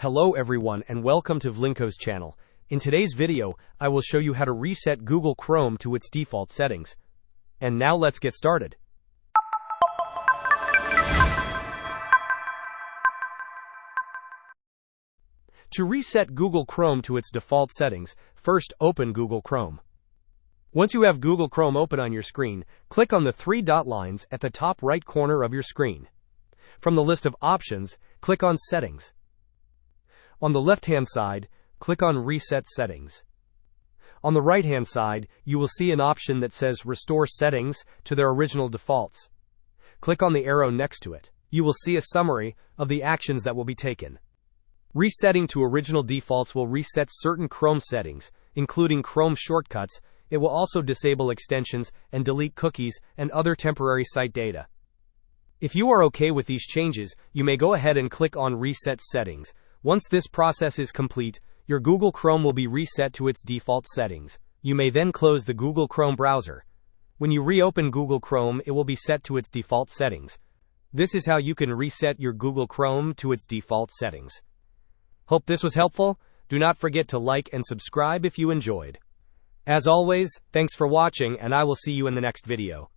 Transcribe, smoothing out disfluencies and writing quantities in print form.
Hello everyone and welcome to Vlinko's channel. In today's video, I will show you how to reset Google Chrome to its default settings. And now let's get started. To reset Google Chrome to its default settings, first open Google Chrome. Once you have Google Chrome open on your screen, click on the three dot lines at the top right corner of your screen. From the list of options, click on Settings. On the left-hand side, click on Reset Settings. On the right-hand side, you will see an option that says Restore Settings to their original defaults. Click on the arrow next to it. You will see a summary of the actions that will be taken. Resetting to original defaults will reset certain Chrome settings, including Chrome shortcuts. It will also disable extensions and delete cookies and other temporary site data. If you are okay with these changes, you may go ahead and click on Reset Settings. Once this process is complete, your Google Chrome will be reset to its default settings. You may then close the Google Chrome browser. When you reopen Google Chrome, it will be set to its default settings. This is how you can reset your Google Chrome to its default settings. Hope this was helpful. Do not forget to like and subscribe if you enjoyed. As always, thanks for watching, and I will see you in the next video.